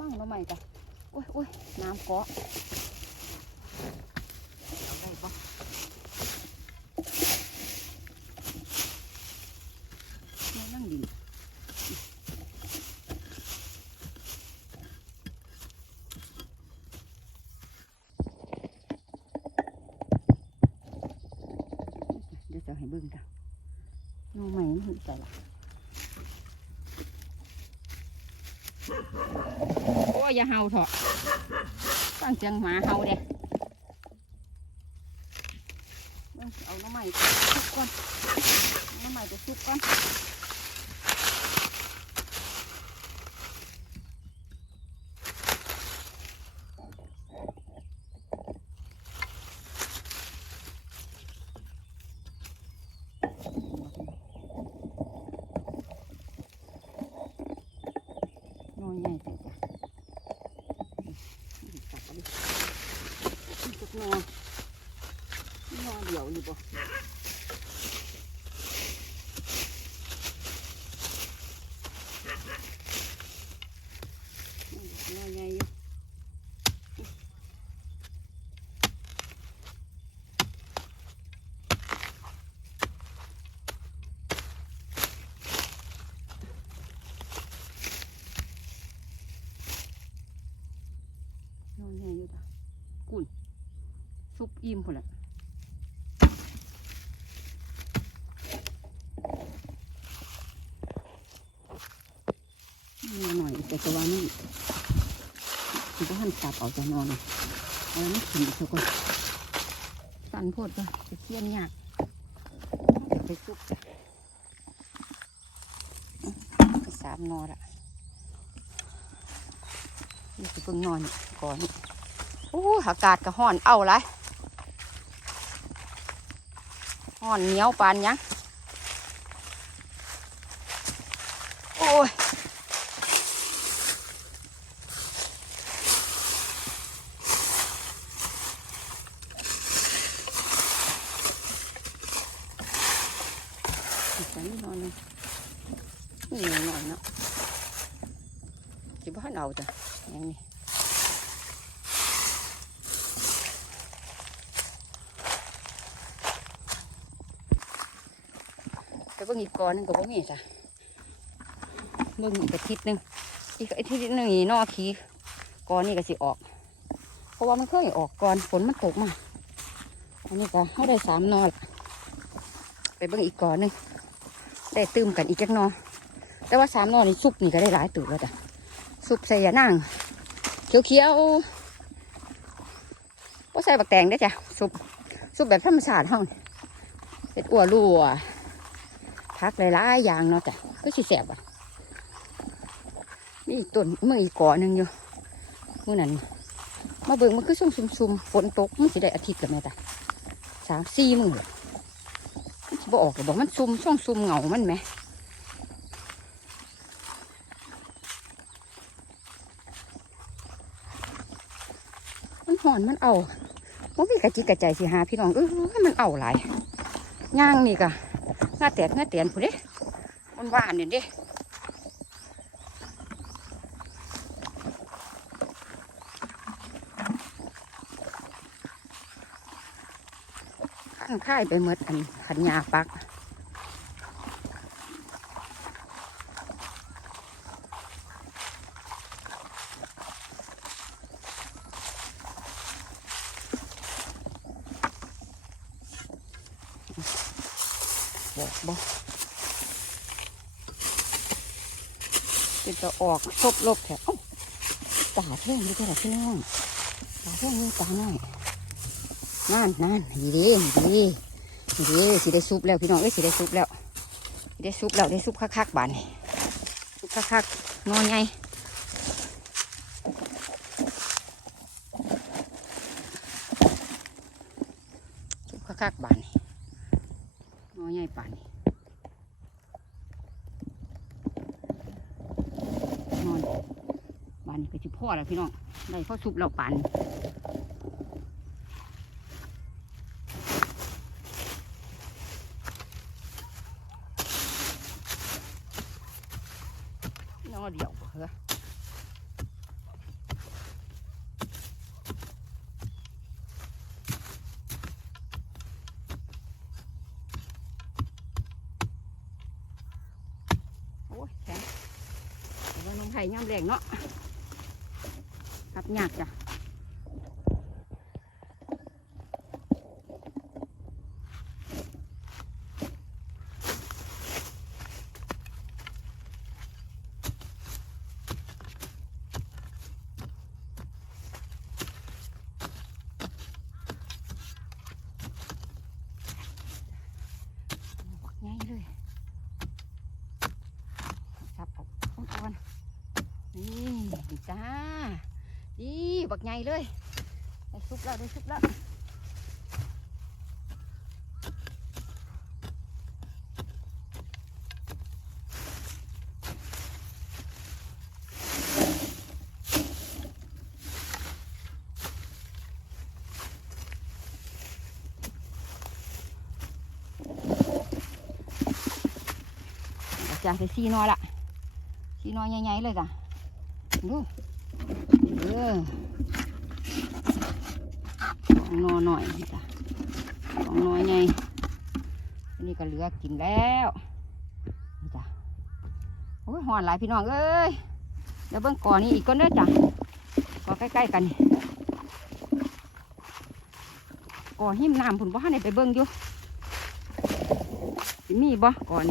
มั่งเราใหม่จ้ะโอ้ยโอ้ยน้ำเกาะเอาได้ปะไม่นั่งดินเดี๋ยวจะให้เบิ่งจ้ะน้องใหม่มันหุ่นใจละ โอย่าเห่าเถอะฟังเสียงหมาเห่าเด้เอาน้ำใหม่ซุกก่อนน้ำใหม่ไปซุกก่อนใหญ่แต่จ้ะ จับไปดิจุกนอน นอนเดี่ยวอยู่บ่นอนใหญ่อยู่นอนใหญ่อยู่จ้ะกุ่นซุปอิ่มพุ่นแหละนี่หน่ อยแต่ตัวนี่คือว่าหันตับออกจากนอนน่ะเอาแล้วไม่ขินอีกสักคนสันโพดก็จะเคี่ยนยากเอาไปซุปจ้ะไปสามนอนละนี่คือเพิ่งนอนก่อนโอ้อากาศก็ห้อนเอาไรห้อนเหนียวปานยังโอ้ย อีกสักนิดหน่อยหนึงนี่หน่อยเนาะ จิบ้านเอาจ้ะอย่างนี้แต่เบิ่งอีกก่อนหนึงก็บ่มีจ้ะเบิ่งอีกอาทิตย์หนึงอีกอาทิตย์หนึงนี่นอขี้ก่อนนี่ก็สิออก เพราะว่ามันเคยออกก่อนฝนมันตกมาอันนี้ก็เขาได้สามนอละไปเบิ่งอีกก่อนหนึงได้ตื้มกันอีกจักหนอแต่ว่าสามนอนี่ซุปนี่ก็ได้หลายตื่นแล้วจ้ะ ซุปใส่ยานางเขียวเขียวๆว่าใส่บักแตงได้จ้ะซุปซุปแบบธรรมชาติห้องเป็นอัวรัวพักหลายๆอย่างเนาะจ้ะก็สิแสบอะมีอีกต้นมืออีกก่อหนึ่งอยู่มื่อนั้นมาเบิ่งมันคือซุ่มซุ่มซุ่มๆฝนตกมันสิได้อาทิตย์กับแม่จ้ะสามสี่มือมันสิบออกเลยบอกมันซุ่มช่องซุ่มเหงามันไหมมันห อนมันเอามันมีกระจิกกระใจสิหาพี่น้องเออมันเอาหลายย่างนี่กะง่าแตกง่าเตียนผู้เด้มันหวานเนี่ยเด้ข้างค่ายไปเมดอันขันยาปัก อกบอกเป็นตัวออกซบลบแถวเอ้าตาเท่งนี่ก็ได้พี่น้องตาเท่งนี่ตาหน่อยนั่นนั่นดีดีดีดีสิได้ซุปแล้วพี่น้องเอ้ยสิได้ซุปแล้วได้ซุปแล้วได้ซุปคักๆบานนี่ซุปคักๆนอนไงซุปคักๆบานนี่ ป่านนี้นอนบานนี้ก็สิพ่อแล้วพี่น้องได้ข้าวซุปแล้วป่านนี่นอนเดียวบ่เหรอ ไผ่ ย่ำแรงเนาะกับหยากจ้ะง่ายเลยสับออกอ่อนๆนี่ จ้าดีบักใหญ่เลยได้ซุปแล้วได้ซุปแล้วจ้าไปซีนอละซีนอใหญ่ๆเลยจ้ะ ดูเออสองนอหน่อยจ้ะสองนอใหญ่อันนี้ก็เหลือกินแล้วนี่จ้ะโอ้ยหอนหลายพี่น้องเอ้ยเดี๋ยวเบิ่งก่อนนี้อีกก็เนื้อจ้ะก่อใกล้ๆกันนี่ก่อหิมน้ำผุนบ่ทันได้ไปเบิ่งอยู่มีบ่ก่อน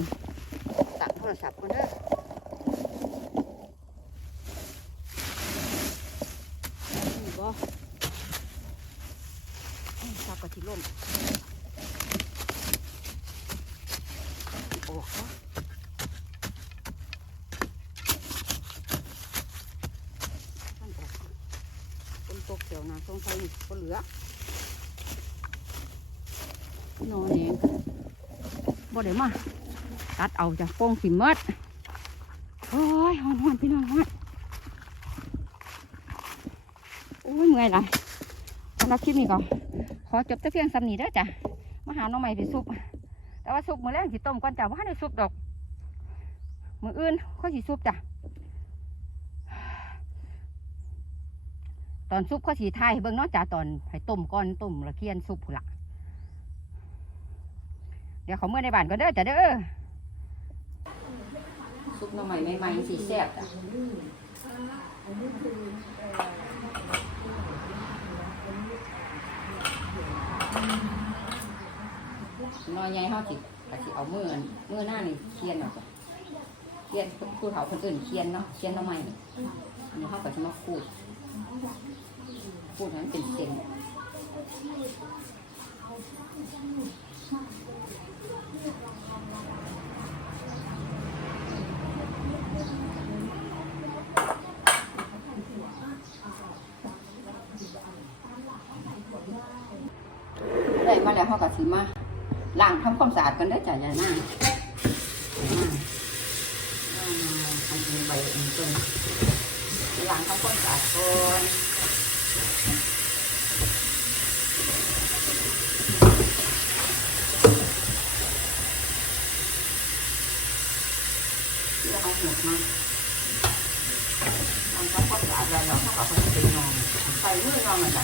ตัดโทรศัพท์ก่อนเด้อ นี่บ่โทรศัพท์ก็สิล่มโอ้โหท่านออกคนตกเขียวนะสงสัยนี่ก็เหลือนอนเองบ่ได้มา ตัดเอาจากโป่งสิเมดโอ้ยหอนหอนพี่น้องหอนโอ้ยเมื่อยลายสำหรับคลิปนี้ก็ขอจบแต่เพียงสำนีเด้อจ้ะมาหาหน้องใหม่ไปซุปแต่ว่าซุปมือแรกสิต้มก่อนจ้ะว่าได้ซุปดอกมืออื่นค่อยสิซุปจ้ะตอนซุปเขาสีไทยเบิ่งนาะจ้ะตอนให้ต้มก่อนต้มละเคียนซุปพุ่นละเดี๋ยวเขาเมื่อในบ้านก็เด้อจ้ะเด้อซุปหน่อใหม่ใหม่สีแซ่บจ้ะ นอยใหญ่เฮาสิก็สิเอามืออันมือหน้านี่เคียนเอาจ้ะเคียนผู้เฒ่าคนอื่นเคียนเนาะเคียนหน่อใหม่นี่อันนี้เฮาก็สิมาขูดขูดนั้นเป็นเส้นได้มาแล้วเฮาก็สิมาล้างทำ ความสะอาดกันเด้จ้ะยายนางอ่าอามาเอาใบอันนี้ก่อนล้างทำความสะอาดก่อนเพื่อเอาหมดมาทำความสะอาดแล้วเราก็เอาไปนองใส่มือนองเลยจ้ะ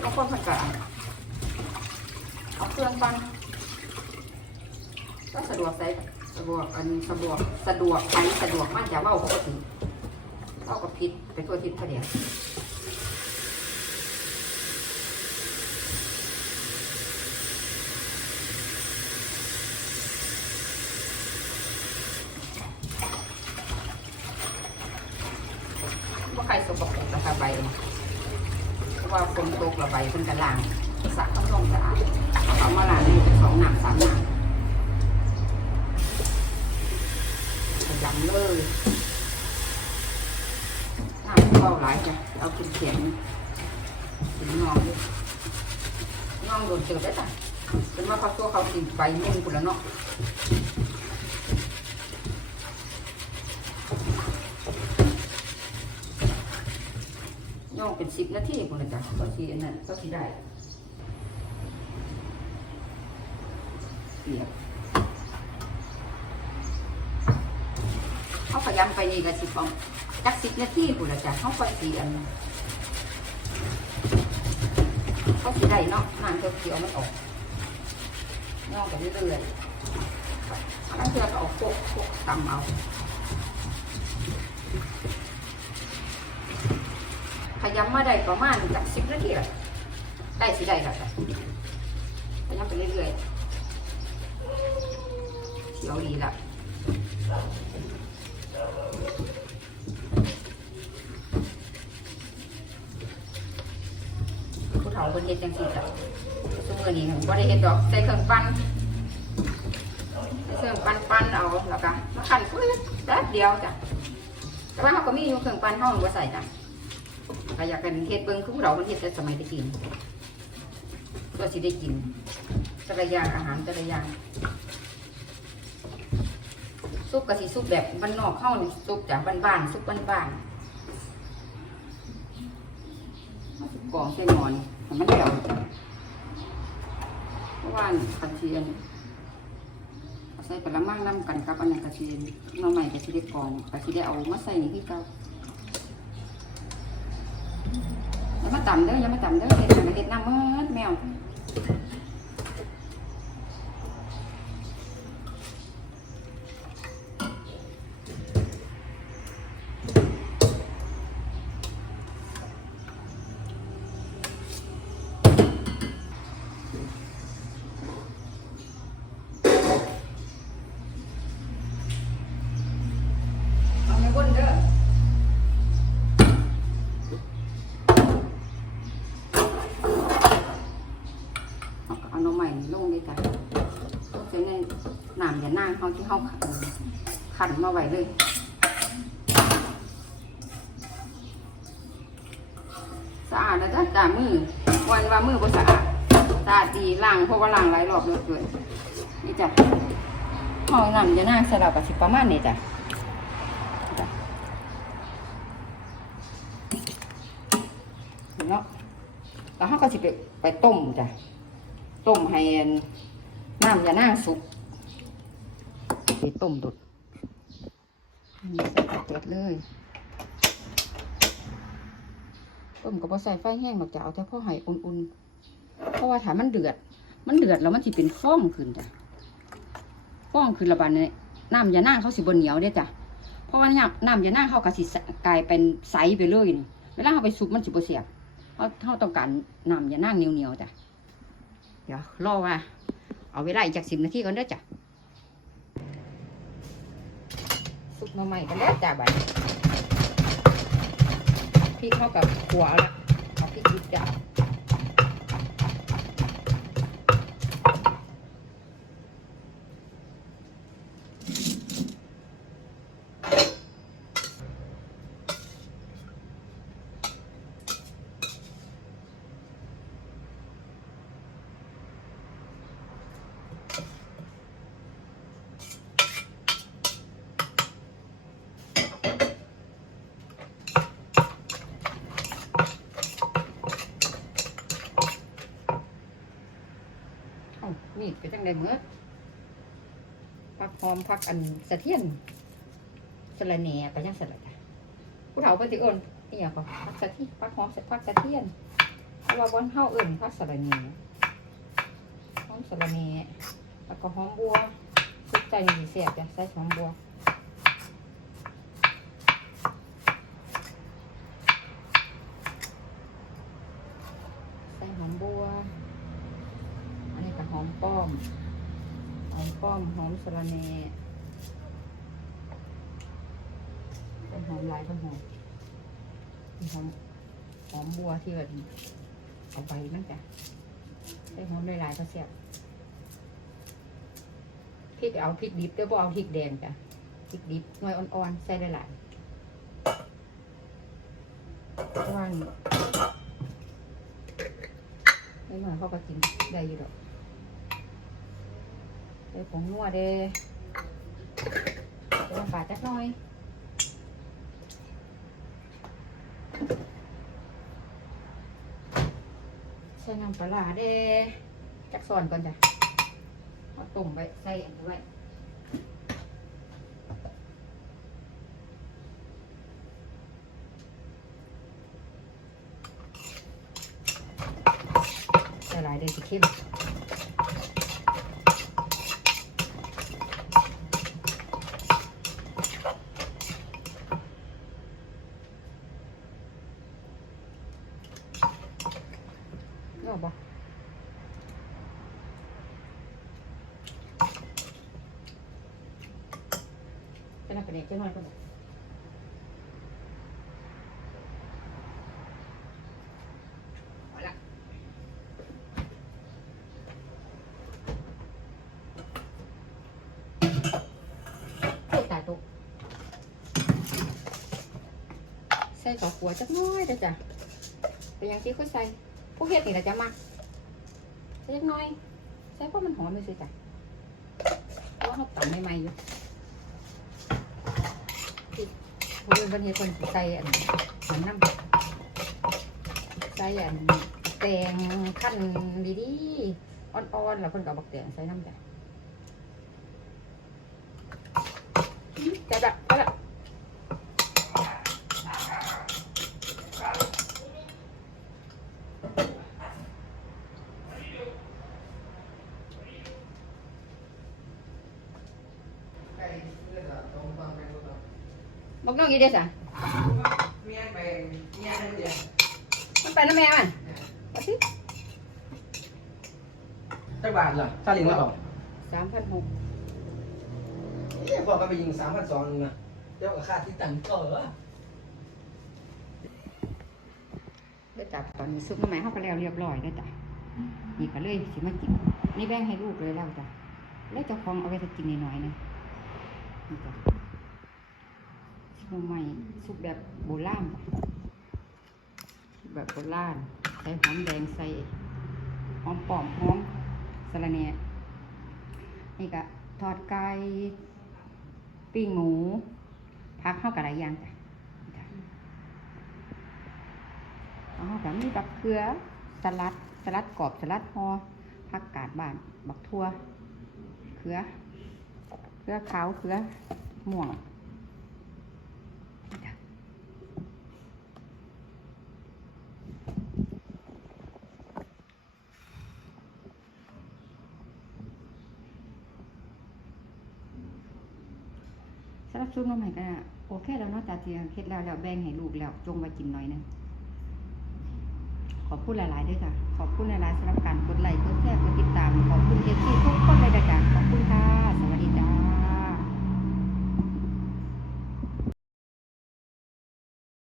แล้วคนมันก็เอาเครื่องปั้น ก็สะดวกใส่สะดวก อันสะดวกสะดวกอันสะดวกมันจะเว้าปกติเว้ากับพิษไปทั่วทิศทั่วเดียวว่าใครสกปรกนะคะใบเพราะว่าฝนตกระใบเป็นกระลางสระต้องลงสะอาดเอามาล้างนี่เป็นสองหนักสามหนัก ขยำเลยน้ำเบาหลายจ้ะเอาเป็นเขียนเป็ นนองด้องโดนเจอได้จ้ะเป็นว่าเขาตัวเขาติดใบมุ่งกูแล้วเนาะย่องเป็นสิบนาทีกูเลยจ้ะก็ทีนนั้นก็ทีได้เปียกเขาพยายามไปนี่ก็สิฟองจักสิบนาทีกูละจ้ะเขาไปสีอัน เขาสีได้เนาะน้ำเขียวๆมันออกนอกไปเรื่อยๆน้ำเขียวก็ออกโปกโปกำเอาพยายามมาได้ประมาณจากสิบนาทีละได้สิได้ละพยายามไปเรื่อยๆเขียวดีละ เฒ่าคนเฮ็ดจังซี่จ้ะซุมื้อนี้บ่ได้เฮ็ดดอกใส่เครื่องปั้นใส่เครื่องปั้นปั้นเอาแล้วก็มาคั่นปื๊ดแป๊บเดียวจ้ะแต่ว่าเฮาก็มีอยู่เครื่องปั้นเฮาบ่ใส่จ้ะก็อยากเป็นเฮ็ดเบิ่งคือเราเป็นเฮ็ดแต่สมัยตะกี้ก็สิได้กินแต่ละอย่างอาหารแต่ละอย่างซุปก็สิซุปแบบบ้านนอกเข้านี่ซุปจากบ้านๆซุปบ้านๆมาซุปกองเส้นหมอน มันเดียวเพราะว่ากระเทียนใส่กระมังน้ำกันกับอันนี้กระเทียนน้องใหม่กระเทียมกองกระเทียมเอามาใส่นี่เก่าอย่ามาต่ำเด้ออย่ามาต่ำเด้อเด็ดหนังเด็ดน้ำเมืดแมว หน่อใหม่ลงด้วยกันใส่ในน้ำอย่านั่งเขาที่เขาขันมาไว้เลยสะอาดนะจ๊ะจ่ามือวันว่ามือบ่สะอาดสะอาดดีล้างเพราะว่าล้างหลายรอบเลยเกินนี่จ้ะห้องน้ำอย่านั่งสลับกับสิประมาณนี้จ้ะเห็นเนาะแล้วเขาก็สิไปไปต้มจ้ะ ต้มให้น้ำยานางสุกไปต้มดุดนี่ใส่กระเทียมเลย ต้มก็บ่ใส่ไฟแห้งหรอกจ้ะเอาแต่พอให้อุ่นๆ เพราะว่าถ้ามันเดือด มันเดือดแล้วมันสิเป็นฟองขึ้นจ้ะฟองขึ้นระบาดเนี่ยน้ำยานางเขาสิบนเหนียวเด้อจ้ะ เพราะว่าน้ำน้ำยานางเขาก็สิกลายเป็นใสไปเลยนี่เวลาเขาไปซุปมันสิบ่เสียบเพราะเขาต้องการน้ำอย่านั่งเหนียวๆจ้ะเดี๋ยวรอว่า เอาเวลาอีกจากสิบนาทีก่อนเด้อจ้ะซุปมาใหม่กันแล้วจ้ะบัดพริกเข้ากับขัวแล้วเอาพริกดิบจ้ะเอ้านี่ไปจังไดเมื่อพักหอมพักอันสะเทียนสะระแหน่ไปยังสะระจ้ะผู้เฒ่าเพิ่นสิเอิ้นนี่หยังก็พักสะทียนพักหอมพักสะเทียนเพราะว่าบ่เฮาเอิ้นพักสะระแหน่หอมสะระแหน่แล้วก็หอมบัวซุปใจนี่สิแซ่บจ้ะใส่หอมบัวใส่หอมบัว หอมป้อม หอมป้อม หอมสะระแหน่เป็นหอมหลายเป็นหอมหอมหอมบัวที่แบบเอาใบมันจ้ะใส่หอมหลายๆก็เสียบพริกเอาพริกดิบเดี๋ยวบ่เอาพริกแดงจ้ะพริกดิบหน่วยอ่อนๆใส่หลายๆเพราะว่านี่ไม่เหมือนเขาก็กินได้อยู่ดอก เดี๋ยวผงนัวเด้เดี๋ยวน้ำปลาจักหน่อยใส่น้ำปลาร้าเด้จักซอนก่อนจ้ะเอาต้มไว้ใส่อันนี้ไว้ใส่หลายเด้สิเข้ม ก็บ่เป็นอะไรเป็นเด็กจังหน่อยก็บ่เอาละโอ้ยตายตุ๊ก ใส่ข้าวขัวจักน้อยเด้อจ้ะเป็นอย่างที่เขาใส่ผู้เฮ็ดนี่แหละจะมักใส่เล็กน้อย ใส่เพราะมันหอมไม่ใช่จ้ะเพราะว่าเขาตำใหม่ๆอยู่ที่ผู้เป็นวันเฮ็ดคนสิใส่อันหันน้ำใส่อันแตงขั้นดีๆอ่อนๆแล้วเพิ่นก็เอาบักแตงใส่น้ำจ้ะอืมแต่แบบเอาละ ไก่เลือดอะตรงฟังไปรู้ครับ บอกน้องอีเด้อจ้ะเมียไปเมียนั่นเดียวมันไปน้ำแม่มันเอาสิจักบาทเหรอซาลิงมาต่อสามพันหกนี่พอก็ไปยิงสามพันสองนะเดี๋ยวกับค่าที่ตังก็เหรอเด้อจ้ะตอนนี้ซุปน้ำใหม่เข้าไปแล้วเรียบร้อยเด้อจ้ะนี่ก็เลยสิมากินนี่แบ่งให้ลูกเลยแล้วจ้ะแล้วเจ้าของเอาไว้จะกินนิดหน่อยๆนะนี่จ้ะ ซุปใหม่ซุปแบบโบราณแบบโบราณใส่หอมแดงใส่หอมปอมหอมสะระแหน่นี่ก็ทอดไก่ปิ้งหมู พักเข้ากับหลายอย่างจ้ะอ๋อแบบมีบักเขือสลัดสลัดกรอบสลัดหอผักกาดบ้านบักทั่วเขือเขือขาวเขือม่วงสำหรับ ซุปน้ำใหม่ก็โอเคแล้วเนาะตาเทียเฮ็ดแล้วแล้วแบ่งให้ลูกแล้วจงไว้กินหน่อยนึงขอบคุณหลาย ๆ ด้วยค่ะ ขอบคุณหลาย ๆสำหรับการกดไลค์กดแชร์กดติดตาม ขอบคุณเอฟซีทุกคนเลยนะจ๊ะขอบคุณค่ะ สวัสดีจ้ะ